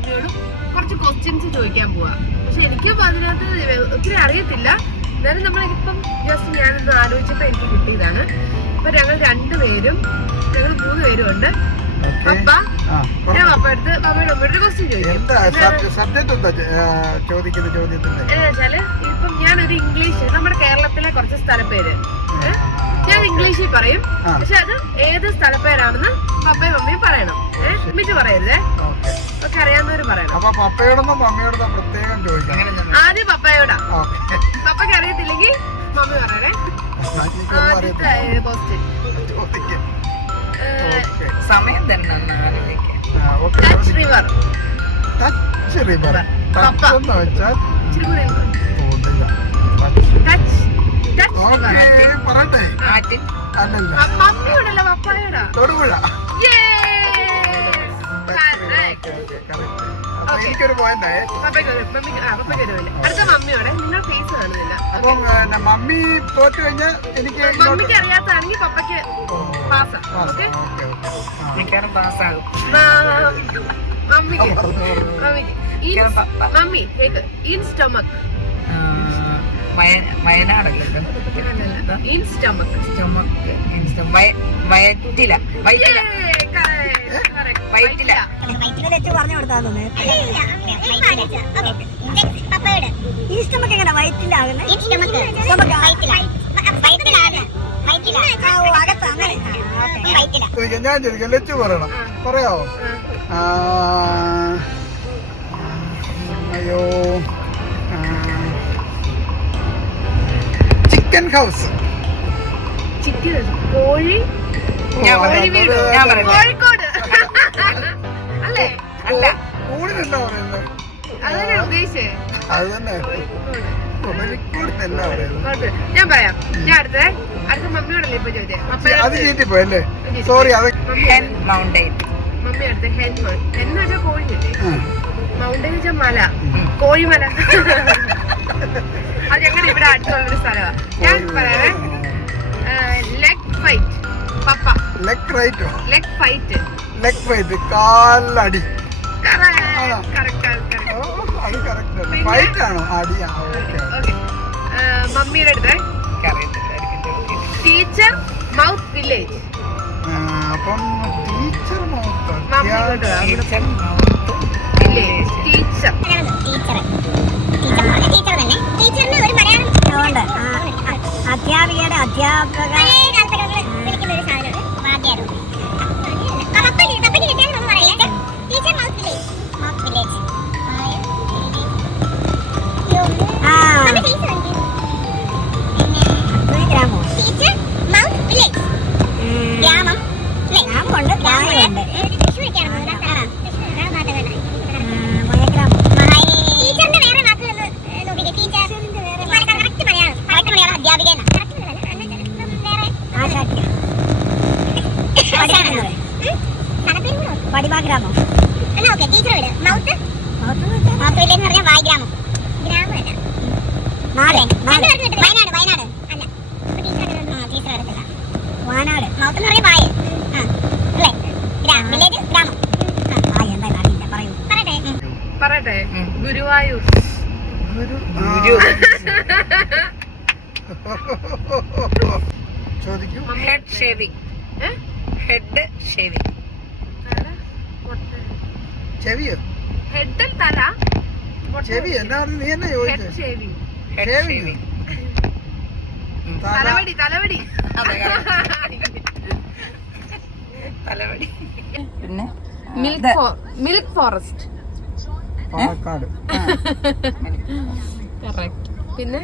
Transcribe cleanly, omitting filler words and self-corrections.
മമ്മിയോടും കുറച്ച് ക്വസ്റ്റ്യൻസ് ചോദിക്കാൻ പോവാ. പക്ഷെ എനിക്കും അതിനകത്ത് ഒത്തിരി അറിയത്തില്ല. എന്നാലും നമ്മളിപ്പം ജസ്റ്റ് ഞാനൊന്ന് ആലോചിച്ചപ്പോ എനിക്ക് കിട്ടിയതാണ്. ഇപ്പൊ ഞങ്ങൾ 3 പേരും ഉണ്ട്. പപ്പ ഞാൻ പപ്പയുടെ മമ്മിയുടെ ക്വസ്റ്റ്യൻ ചോദിക്കും. എന്താ വെച്ചാല് ഇപ്പം ഞാനൊരു ഇംഗ്ലീഷ് നമ്മുടെ കേരളത്തിലെ കുറച്ച് സ്ഥലപ്പേര് ഞാൻ ഇംഗ്ലീഷിൽ പറയും. പക്ഷെ അത് ഏത് സ്ഥലപ്പേരാണെന്ന് പപ്പയും മമ്മിയും പറയണം. മിച്ച് പറയരുതേ. ഒക്കെ അറിയാവുന്നവര് പറയണം. ആദ്യം പപ്പയോടാ. പപ്പയ്ക്ക് അറിയത്തില്ലെങ്കിൽ മമ്മി പറയണേ. ആദ്യത്തെ ക്വസ്റ്റ്യൻ സമയം തന്നെ ടച്ച് റിവർ. മമ്മിയോടല്ല പപ്പായോടാ. അടുത്ത മമ്മിയോടെ. നിങ്ങൾ ഫേസ് കാണുന്നില്ല. മമ്മി തോറ്റു കഴിഞ്ഞാൽ എനിക്ക് മമ്മിക്ക് അറിയാത്തതാണെങ്കിൽ പപ്പയ്ക്ക് പാസ്സാ. ഓക്കെ മമ്മിക്ക് മമ്മി കേക്ക്. In stomach. വയനാടല്ലോ. In stomach. വയറ്റില. പറഞ്ഞു കൊടുത്താൽ ഈ സ്റ്റൊമക്ക് എങ്ങനെ വയറ്റിലാകുന്നത്? ഞാൻ ചോദിക്കാം. ലച്ചു പറയണം. പറയാവോ? അയ്യോ ചിക്കൻ ഹൗസ്. ചിക്കൻ കോഴി. കോഴിക്കോട് അല്ലേ? അല്ല ഊണിനെന്താ പറയുന്നത്? അതന്നെ ഉദ്ദേശിച്ചേ. അത് തന്നെ കോഴിക്കോട് പറയുന്നത്. ഞാൻ പറയാം. ഞാൻ അടുത്ത മമ്മിയോടല്ലേ ഇപ്പൊ ചോദിച്ചേ. അത് ചീറ്റിപ്പോയല്ലേ? സോറി. അത് മൗണ്ടൈൻ. മമ്മി അടുത്ത് ഹെൻ എന്ന് വെച്ചാൽ കോഴിയല്ലേ? മൗണ്ടൈൻ വെച്ചാൽ മല. കോഴിമല. അത് ഞങ്ങളുടെ ഇവിടെ അടുത്തുള്ളൊരു സ്ഥലമാണ്. ഞാൻ പറയാവേ. Leg fight. പപ്പ ലെഗ് റൈറ്റോ? Leg fight. Leg fight Kalady. Fight ആണോ? അടിയാ. മമ്മിയുടെ അടുത്ത് ടീച്ചർ മൗത്ത് വില്ലേജ്. അപ്പം ടീച്ചർ മൗത്ത് വില്ലേജ്. ടീച്ചർ അധ്യാപികയുടെ അധ്യാപക പടിവാഗ്രാമം. വയനാട്. പറയട്ടെ. ഗുരുവായൂർ. ചോദിക്കൂ. Head shaving. Head shaving. ചെവിയോ? ഹെഡ് തല. ചെവി എന്നാ? നീ എന്നെ ചോദിച്ചു. തലവടി. തലവടി. പിന്നെ മിൽക്ക് ഫോറസ്റ്റ്. പാലക്കാട്. കറക്റ്റ്. പിന്നെ